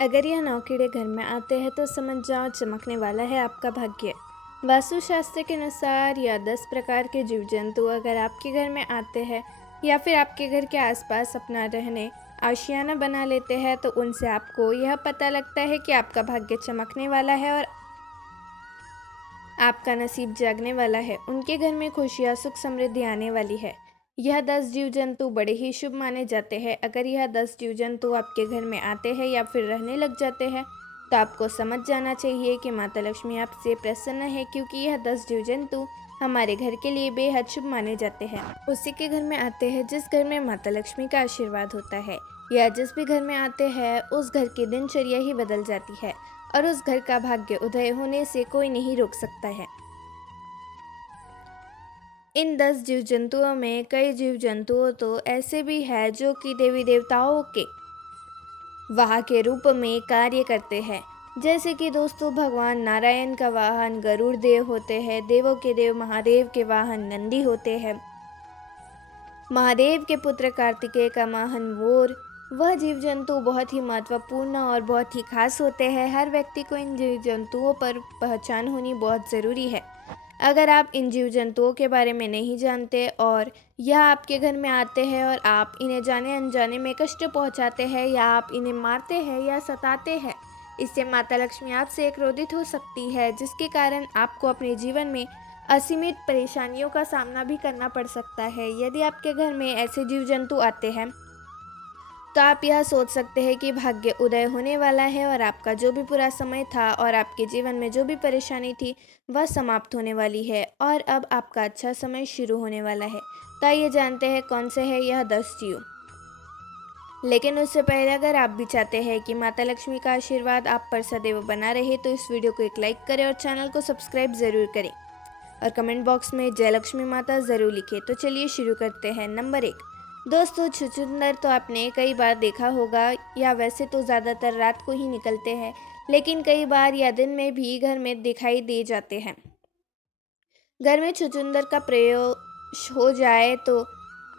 अगर यह नौकीड़े घर में आते हैं तो समझ जाओ चमकने वाला है आपका भाग्य। वास्तुशास्त्र के अनुसार यह 10 प्रकार के जीव जंतु अगर आपके घर में आते हैं या फिर आपके घर के आसपास अपना रहने आशियाना बना लेते हैं तो उनसे आपको यह पता लगता है कि आपका भाग्य चमकने वाला है और आपका नसीब जागने वाला है। उनके घर में खुशियाँ सुख समृद्धि आने वाली है। यह 10 जीव जंतु बड़े ही शुभ माने जाते हैं। अगर यह 10 जीव जंतु आपके घर में आते हैं या फिर रहने लग जाते हैं तो आपको समझ जाना चाहिए कि माता लक्ष्मी आपसे प्रसन्न है, क्योंकि यह 10 जीव जंतु हमारे घर के लिए बेहद शुभ माने जाते हैं। उसी के घर में आते हैं जिस घर में माता लक्ष्मी का आशीर्वाद होता है, या जिस भी घर में आते हैं उस घर की दिनचर्या ही बदल जाती है और उस घर का भाग्य उदय होने से कोई नहीं रोक सकता है। इन 10 जीव जंतुओं में कई जीव जंतुओं तो ऐसे भी हैं जो कि देवी देवताओं के वाहन के रूप में कार्य करते हैं। जैसे कि दोस्तों, भगवान नारायण का वाहन गरुड़ देव होते हैं, देवों के देव महादेव के वाहन नंदी होते हैं, महादेव के पुत्र कार्तिकेय का वाहन मोर। वह जीव जंतु बहुत ही महत्वपूर्ण और बहुत ही खास होते हैं। हर व्यक्ति को इन जीव जंतुओं पर पहचान होनी बहुत ज़रूरी है। अगर आप इन जीव जंतुओं के बारे में नहीं जानते और यह आपके घर में आते हैं और आप इन्हें जाने अनजाने में कष्ट पहुंचाते हैं या आप इन्हें मारते हैं या सताते हैं, इससे माता लक्ष्मी आपसे क्रोधित हो सकती है, जिसके कारण आपको अपने जीवन में असीमित परेशानियों का सामना भी करना पड़ सकता है। यदि आपके घर में ऐसे जीव जंतु आते हैं तो आप यह सोच सकते हैं कि भाग्य उदय होने वाला है और आपका जो भी बुरा समय था और आपके जीवन में जो भी परेशानी थी वह समाप्त होने वाली है और अब आपका अच्छा समय शुरू होने वाला है। तो आइए जानते हैं कौन से है यह 10 जीव। लेकिन उससे पहले अगर आप भी चाहते हैं कि माता लक्ष्मी का आशीर्वाद आप पर सदैव बना रहे तो इस वीडियो को एक लाइक करें और चैनल को सब्सक्राइब ज़रूर करें और कमेंट बॉक्स में जय लक्ष्मी माता ज़रूर लिखें। तो चलिए शुरू करते हैं। नंबर 1, दोस्तों, छुछुंदर तो आपने कई बार देखा होगा, या वैसे तो ज़्यादातर रात को ही निकलते हैं, लेकिन कई बार या दिन में भी घर में दिखाई दे जाते हैं। घर में छुछुंदर का प्रयोग हो जाए तो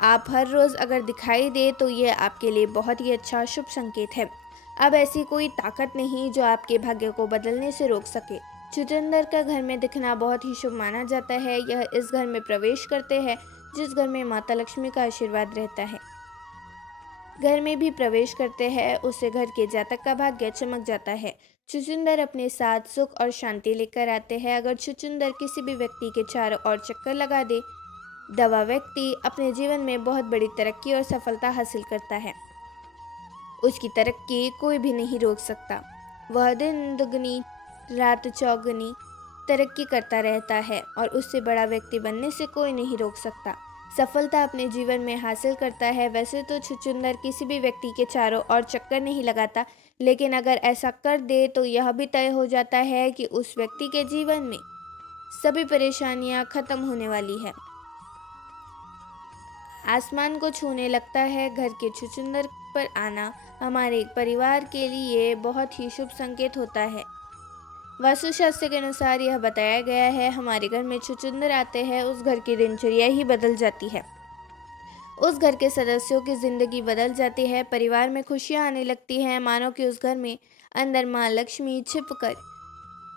आप हर रोज़ अगर दिखाई दे तो ये आपके लिए बहुत ही अच्छा शुभ संकेत है। अब ऐसी कोई ताकत नहीं जो आपके भाग्य को बदलने से रोक सके। छुछुंदर का घर में दिखना बहुत ही शुभ माना जाता है। यह इस घर में प्रवेश करते हैं जिस घर में माता लक्ष्मी का आशीर्वाद रहता है। घर में भी प्रवेश करते हैं उससे घर के जातक का भाग्य चमक जाता है। छुछुंदर अपने साथ सुख और शांति लेकर आते हैं। अगर छुछुंदर किसी भी व्यक्ति के चारों ओर चक्कर लगा दे, वह व्यक्ति अपने जीवन में बहुत बड़ी तरक्की और सफलता हासिल करता है। उसकी तरक्की कोई भी नहीं रोक सकता। वह दिन दुगनी रात चौगुनी तरक्की करता रहता है और उससे बड़ा व्यक्ति बनने से कोई नहीं रोक सकता। सफलता अपने जीवन में हासिल करता है। वैसे तो छुछुंदर किसी भी व्यक्ति के चारों ओर चक्कर नहीं लगाता, लेकिन अगर ऐसा कर दे तो यह भी तय हो जाता है कि उस व्यक्ति के जीवन में सभी परेशानियां खत्म होने वाली है। आसमान को छूने लगता है। घर के छुछुंदर पर आना हमारे परिवार के लिए बहुत ही शुभ संकेत होता है। वास्तुशास्त्र के अनुसार यह बताया गया है, हमारे घर में छुछुंदर आते हैं उस घर की दिनचर्या ही बदल जाती है। उस घर के सदस्यों की जिंदगी बदल जाती है। परिवार में खुशियां आने लगती हैं, मानो कि उस घर में अंदर माँ लक्ष्मी छिपकर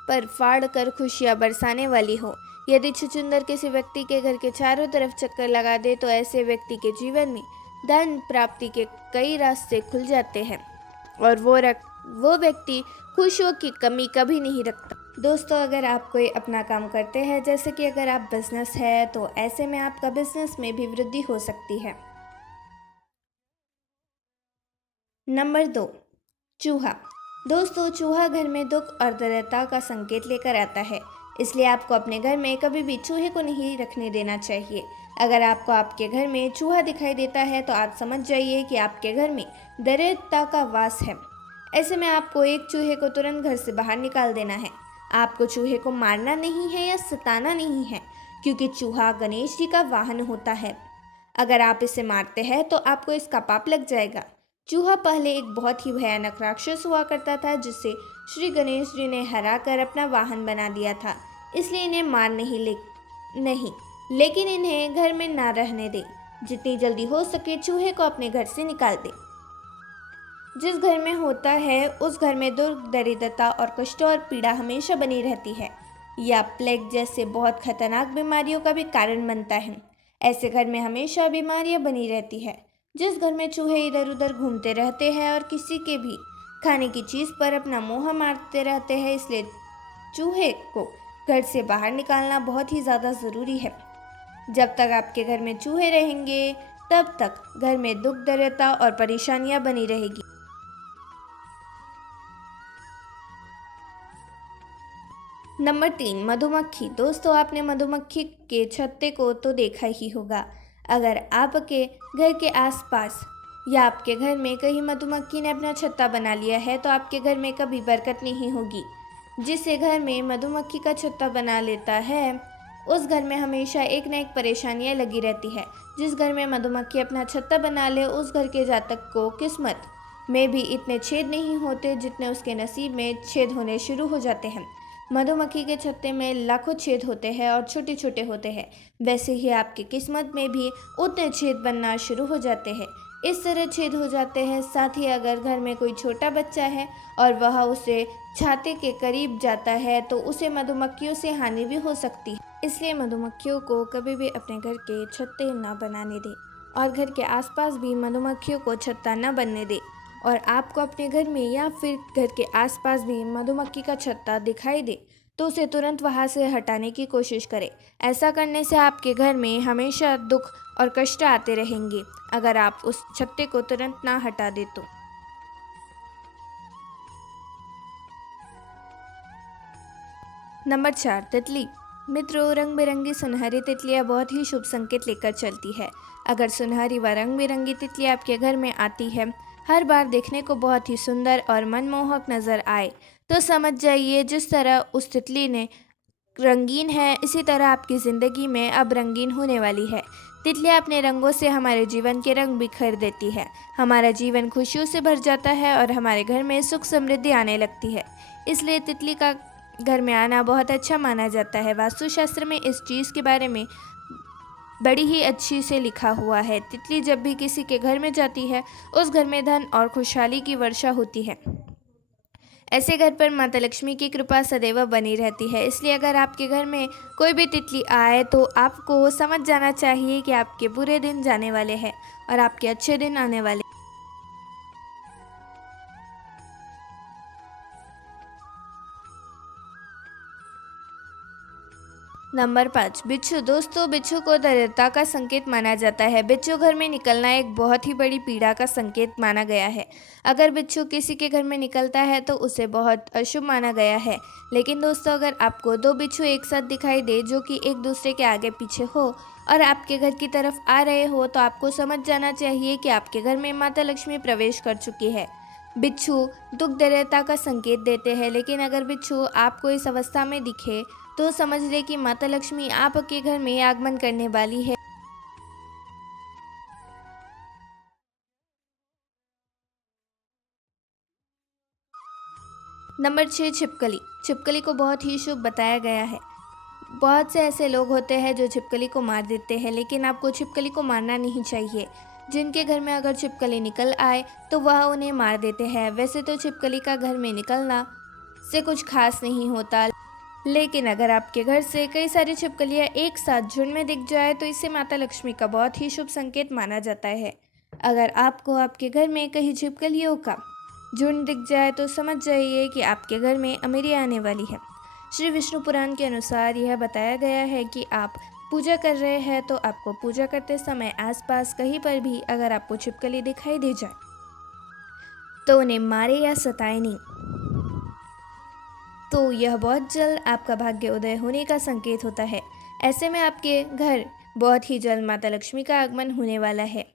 पर फाड़ कर खुशियां बरसाने वाली हो। यदि छुछुंदर किसी व्यक्ति के घर के चारों तरफ चक्कर लगा दे तो ऐसे व्यक्ति के जीवन में धन प्राप्ति के कई रास्ते खुल जाते हैं और वो व्यक्ति खुशियों की कमी कभी नहीं रखता। दोस्तों, अगर आप कोई अपना काम करते हैं, जैसे कि अगर आप बिजनेस है, तो ऐसे में आपका बिजनेस में भी वृद्धि हो सकती है। नंबर 2, चूहा। दोस्तों, चूहा घर में दुख और दरिद्रता का संकेत लेकर आता है, इसलिए आपको अपने घर में कभी भी चूहे को नहीं रखने देना चाहिए। अगर आपको आपके घर में चूहा दिखाई देता है तो आप समझ जाइए कि आपके घर में दरिद्रता का वास है। ऐसे में आपको एक चूहे को तुरंत घर से बाहर निकाल देना है। आपको चूहे को मारना नहीं है या सताना नहीं है, क्योंकि चूहा गणेश जी का वाहन होता है। अगर आप इसे मारते हैं तो आपको इसका पाप लग जाएगा। चूहा पहले एक बहुत ही भयानक राक्षस हुआ करता था, जिसे श्री गणेश जी ने हराकर अपना वाहन बना दिया था। इसलिए इन्हें मार नहीं, लेकिन इन्हें घर में ना रहने दे। जितनी जल्दी हो सके चूहे को अपने घर से निकाल दे। जिस घर में होता है उस घर में दुर्ग दरिद्रता और कष्ट और पीड़ा हमेशा बनी रहती है, या प्लेग जैसे बहुत खतरनाक बीमारियों का भी कारण बनता है। ऐसे घर में हमेशा बीमारियां बनी रहती है। जिस घर में चूहे इधर उधर घूमते रहते हैं और किसी के भी खाने की चीज़ पर अपना मुंह मारते रहते हैं, इसलिए चूहे को घर से बाहर निकालना बहुत ही ज़्यादा ज़रूरी है। जब तक आपके घर में चूहे रहेंगे तब तक घर में दुख दरिद्रता और परेशानियां बनी रहेगी। नंबर 3, मधुमक्खी। दोस्तों, आपने मधुमक्खी के छत्ते को तो देखा ही होगा। अगर आपके घर के आसपास या आपके घर में कहीं मधुमक्खी ने अपना छत्ता बना लिया है तो आपके घर में कभी बरकत नहीं होगी। जिससे घर में मधुमक्खी का छत्ता बना लेता है उस घर में हमेशा एक न एक परेशानियां लगी रहती है। जिस घर में मधुमक्खी अपना छत्ता बना ले उस घर के जातक को किस्मत में भी इतने छेद नहीं होते जितने उसके नसीब में छेद होने शुरू हो जाते हैं। मधुमक्खी के छत्ते में लाखों छेद होते हैं और छोटे छोटे होते हैं, वैसे ही आपकी किस्मत में भी उतने छेद बनना शुरू हो जाते हैं। इस तरह छेद हो जाते हैं। साथ ही अगर घर में कोई छोटा बच्चा है और वह उसे छाते के करीब जाता है तो उसे मधुमक्खियों से हानि भी हो सकती है। इसलिए मधुमक्खियों को कभी भी अपने घर के छत्ते न बनाने दें और घर के आसपास भी मधुमक्खियों को छत्ता न बनने दें। और आपको अपने घर में या फिर घर के आसपास भी मधुमक्खी का छत्ता दिखाई दे तो उसे तुरंत वहां से हटाने की कोशिश करें। ऐसा करने से आपके घर में हमेशा दुख और कष्ट आते रहेंगे अगर आप उस छत्ते को तुरंत ना हटा दे तो। नंबर 4, तितली। मित्रों, रंग बिरंगी सुनहरी तितलियाँ बहुत ही शुभ संकेत लेकर चलती है। अगर सुनहरी व रंग बिरंगी तितली आपके घर में आती है, हर बार देखने को बहुत ही सुंदर और मनमोहक नजर आए, तो समझ जाइए जिस तरह उस तितली ने रंगीन है इसी तरह आपकी ज़िंदगी में अब रंगीन होने वाली है। तितलियाँ अपने रंगों से हमारे जीवन के रंग बिखेर देती है। हमारा जीवन खुशियों से भर जाता है और हमारे घर में सुख समृद्धि आने लगती है। इसलिए तितली का घर में आना बहुत अच्छा माना जाता है। वास्तुशास्त्र में इस चीज़ के बारे में बड़ी ही अच्छी से लिखा हुआ है। तितली जब भी किसी के घर में जाती है उस घर में धन और खुशहाली की वर्षा होती है। ऐसे घर पर माता लक्ष्मी की कृपा सदैव बनी रहती है। इसलिए अगर आपके घर में कोई भी तितली आए तो आपको समझ जाना चाहिए कि आपके बुरे दिन जाने वाले हैं और आपके अच्छे दिन आने वाले। नंबर 5, बिच्छू। दोस्तों, बिच्छू को दरिद्रता का संकेत माना जाता है। बिच्छू घर में निकलना एक बहुत ही बड़ी पीड़ा का संकेत माना गया है। अगर बिच्छू किसी के घर में निकलता है तो उसे बहुत अशुभ माना गया है। लेकिन दोस्तों, अगर आपको दो बिच्छू एक साथ दिखाई दे जो कि एक दूसरे के आगे पीछे हो और आपके घर की तरफ आ रहे हो तो आपको समझ जाना चाहिए कि आपके घर में माता लक्ष्मी प्रवेश कर चुकी है। बिच्छू दुख दरिद्रता का संकेत देते हैं, लेकिन अगर बिच्छू आपको इस अवस्था में दिखे तो समझ ले कि माता लक्ष्मी आपके घर में आगमन करने वाली है। नंबर 6, छिपकली। छिपकली को बहुत ही शुभ बताया गया है। बहुत से ऐसे लोग होते हैं जो छिपकली को मार देते हैं, लेकिन आपको छिपकली को मारना नहीं चाहिए। जिनके घर में अगर छिपकली निकल आए तो वह उन्हें मार देते हैं। वैसे तो छिपकली का घर में निकलना से कुछ खास नहीं होता, लेकिन अगर आपके घर से कई सारी छिपकलियाँ एक साथ झुंड में दिख जाए तो इसे माता लक्ष्मी का बहुत ही शुभ संकेत माना जाता है। अगर आपको आपके घर में कहीं छिपकलियों का झुंड दिख जाए तो समझ जाइए कि आपके घर में अमीरी आने वाली है। श्री विष्णु पुराण के अनुसार यह बताया गया है कि आप पूजा कर रहे हैं तो आपको पूजा करते समय आसपास कहीं पर भी अगर आपको छिपकली दिखाई दे जाए तो उन्हें मारे या सताए नहीं, तो यह बहुत जल्द आपका भाग्य उदय होने का संकेत होता है। ऐसे में आपके घर बहुत ही जल्द माता लक्ष्मी का आगमन होने वाला है।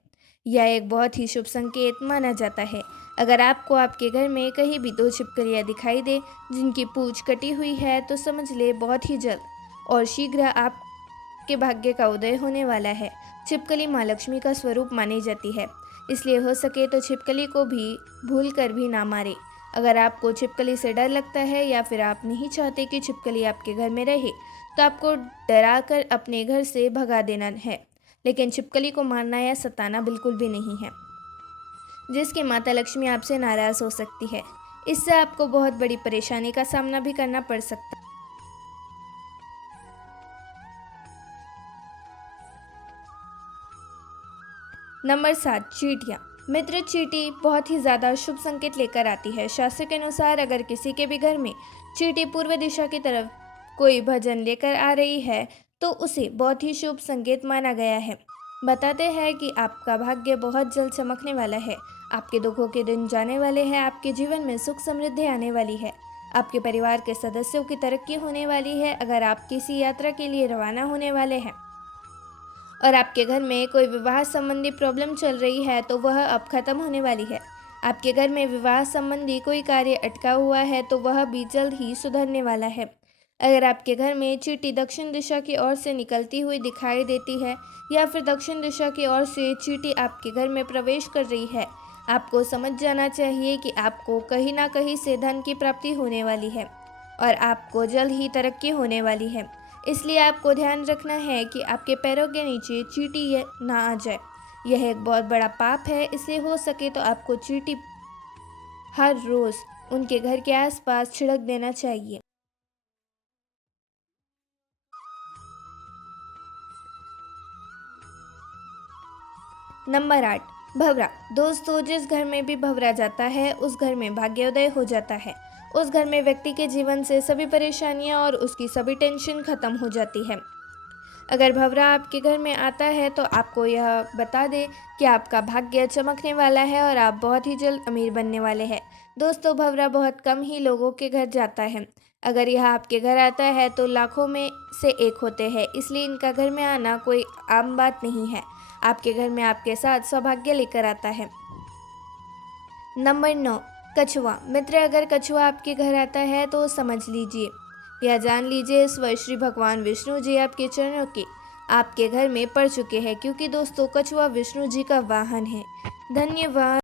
यह एक बहुत ही शुभ संकेत माना जाता है। अगर आपको आपके घर में कहीं भी दो छिपकलियाँ दिखाई दे जिनकी पूंछ कटी हुई है तो समझ ले बहुत ही जल्द और शीघ्र आपके भाग्य का उदय होने वाला है। छिपकली माँ लक्ष्मी का स्वरूप मानी जाती है, इसलिए हो सके तो छिपकली को भी भूल कर भी ना मारे। अगर आपको छिपकली से डर लगता है या फिर आप नहीं चाहते कि छिपकली आपके घर में रहे तो आपको डराकर अपने घर से भगा देना है, लेकिन छिपकली को मारना या सताना बिल्कुल भी नहीं है। जिसकी माता लक्ष्मी आपसे नाराज़ हो सकती है। इससे आपको बहुत बड़ी परेशानी का सामना भी करना पड़ सकता है। नंबर 7, चींटियाँ। मित्र, चींटी बहुत ही ज़्यादा शुभ संकेत लेकर आती है। शास्त्र के अनुसार अगर किसी के भी घर में चींटी पूर्व दिशा की तरफ कोई भजन लेकर आ रही है तो उसे बहुत ही शुभ संकेत माना गया है। बताते हैं कि आपका भाग्य बहुत जल्द चमकने वाला है। आपके दुखों के दिन जाने वाले हैं। आपके जीवन में सुख समृद्धि आने वाली है। आपके परिवार के सदस्यों की तरक्की होने वाली है। अगर आप किसी यात्रा के लिए रवाना होने वाले हैं और आपके घर में कोई विवाह संबंधी प्रॉब्लम चल रही है तो वह अब खत्म होने वाली है। आपके घर में विवाह संबंधी कोई कार्य अटका हुआ है तो वह भी जल्द ही सुधरने वाला है। अगर आपके घर में चींटी दक्षिण दिशा की ओर से निकलती हुई दिखाई देती है या फिर दक्षिण दिशा की ओर से चींटी आपके घर में प्रवेश कर रही है, आपको समझ जाना चाहिए कि आपको कहीं ना कहीं से धन की प्राप्ति होने वाली है और आपको जल्द ही तरक्की होने वाली है। इसलिए आपको ध्यान रखना है कि आपके पैरों के नीचे चींटी ना आ जाए। यह एक बहुत बड़ा पाप है। इसलिए हो सके तो आपको चींटी हर रोज़ उनके घर के आसपास छिड़क देना चाहिए। नंबर 8, भंवरा। दोस्तों, जिस घर में भी भंवरा जाता है उस घर में भाग्योदय हो जाता है। उस घर में व्यक्ति के जीवन से सभी परेशानियां और उसकी सभी टेंशन खत्म हो जाती है। अगर भंवरा आपके घर में आता है तो आपको यह बता दे कि आपका भाग्य चमकने वाला है और आप बहुत ही जल्द अमीर बनने वाले हैं। दोस्तों, भंवरा बहुत कम ही लोगों के घर जाता है। अगर यह आपके घर आता है तो लाखों में से एक होते हैं। इसलिए इनका घर में आना कोई आम बात नहीं है। आपके घर में आपके साथ सौभाग्य लेकर आता है। नंबर 9, कछुआ। मित्र, अगर कछुआ आपके घर आता है तो समझ लीजिए या जान लीजिए ईश्वर श्री भगवान विष्णु जी आपके चरणों के आपके घर में पड़ चुके हैं, क्योंकि दोस्तों कछुआ विष्णु जी का वाहन है। धन्यवाद।